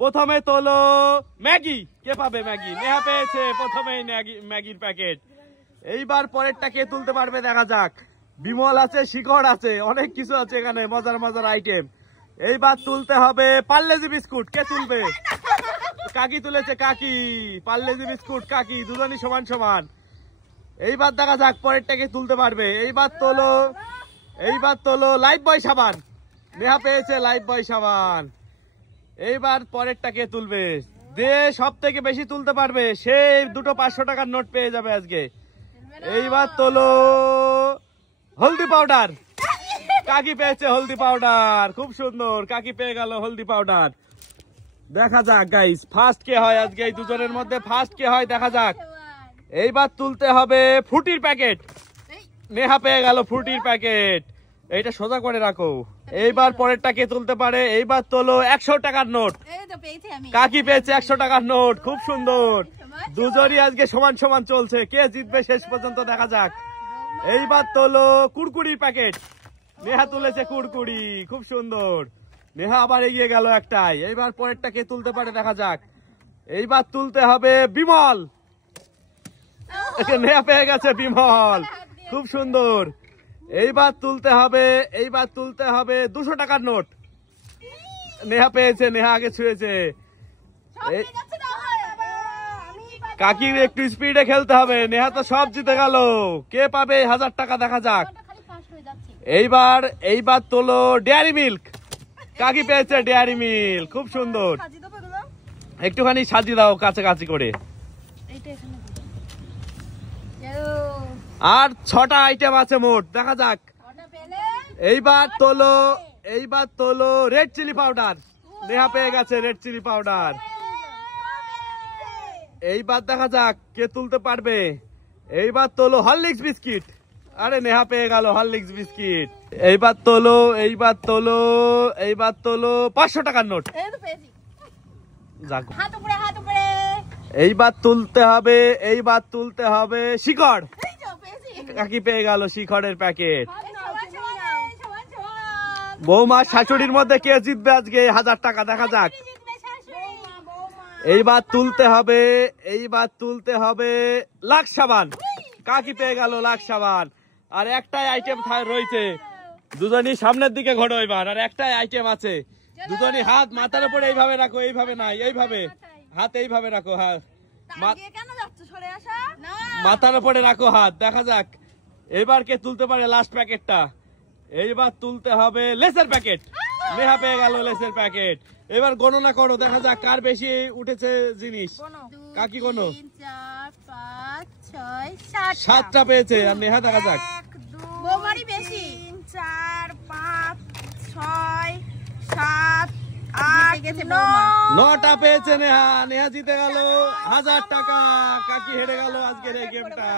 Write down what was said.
প্রথমে তোলো ম্যাগি। কে পাবে ম্যাগি? নেহা পেয়েছে প্রথমেই ম্যাগির প্যাকেট। এইবার পরেরটা কে তুলতে পারবে দেখা যাক। বিমল আছে, শিখর আছে, অনেক কিছু আছে এখানে, মজার মজার আইটেম। এইবার তুলতে হবে পার্লেজি বিস্কুট। কে তুলবে? কাকি তুলেছে, কাকি। পার্লেজি বিস্কুট কাকি, দুজনই সমান সমান। এইবার দেখা যাক পরেরটা কে তুলতে পারবে। এইবার তোলো লাইফ বয় সাবান। নেহা পেয়েছে লাইফ বয় সাবান। এইবার পরেরটা কে তুলবে? যে সব থেকে বেশি তুলতে পারবে সে দুটো 500 টাকার নোট পেয়ে যাবে আজকে। এইবার তোলো হলদি পাউডার। কাকি পেয়েছে হলদি পাউডার, খুব সুন্দর, কাকি পেয়ে গেল হলদি পাউডার। দেখা যাক গাইস ফার্স্ট কে হয় আজকে, এই দুজনের মধ্যে ফার্স্ট কে হয় দেখা যাক। এইবার তুলতে হবে ফ্রুটির প্যাকেট। নেহা পেয়ে গেল ফ্রুটির প্যাকেট। এইটা সোজা করে রাখো। এইবার পরেরটা কে তুলতে পারে? এইবার তোলো 100 টাকার নোট। কাকি পেয়েছে 100 টাকার নোট, খুব সুন্দর। দুজনই আজকে সমান সমান চলছে, কে জিতবে শেষ পর্যন্ত দেখা যাক। এইবার তোলো কুড়কুড়ির প্যাকেট। নেহা তুলেছে কুড়কুড়ি, খুব সুন্দর। নেহা আবার এগিয়ে গেল একটাই। এইবার পরেরটা কে তুলতে পারে দেখা যাক। এইবার তুলতে হবে বিমল। নেহা পেয়ে গেছে বিমল, খুব সুন্দর। এইবার তুলতে হবে 200 টাকার নোট। নেহা পেয়েছে, নেহা আগে ছুঁয়েছে। কাকির একটু স্পিডে খেলতে হবে, নেহা তো সব জিতে গেল। কে পাবে 1000 টাকা দেখা যাক। এইবার তোলো ডেয়ারি মিল্ক। কাকি পেয়েছে ডেয়ারি মিল্ক, খুব সুন্দর। একটুখানি সাজিয়ে দাও কাছাকাছি করে। আর 6টা আইটেম আছে মোট, দেখা যাক। এইবার তোলো রেড চিলি পাউডার। নেহা পেয়ে গেছে রেড চিলি পাউডার। এইবার দেখা যাক কে তুলতে পারবে। এইবার তোলো হরলিক্স বিস্কিট। আরে নেহা পেয়ে গেল হরলিক্স বিস্কিট। এইবার তোলো 500 টাকার নোট। এইবার তুলতে হবে শিখর। কাকি পেয়ে গেল শিখরের প্যাকেট। বৌমা শাশুড়ির মধ্যে কে জিতবে আজকে 1000 টাকা দেখা যাক। এইবার তুলতে হবে লাক্স সাবান। কাকি পেয়ে গেল লাক্স সাবান। আর একটাই আইটেম রয়েছে, দুজনই সামনের দিকে ঘোরো এবার। আর একটাই আইটেম আছে, দুজনই হাত মাথার উপরে এইভাবে রাখো, এইভাবে নাই, এইভাবে হাত এইভাবে রাখো। হাত মাথার উপরে রাখো, হাত। দেখা যাক এবার কে তুলতে পারে লাস্ট প্যাকেটটা। এইবার তুলতে হবে লেসের প্যাকেট। নেহা পেয়ে গেল লেসের প্যাকেট। এবার গণনা করো, দেখা যাক কার বেশি উঠেছে জিনিস। কাকি গোনো। 7টা পেয়েছে। আর নেহা দেখা যাক। 9টা পেয়েছে নেহা। নেহা জিতে গেল 1000 টাকা। কাকি হেরে গেল আজকের এই গেমটা।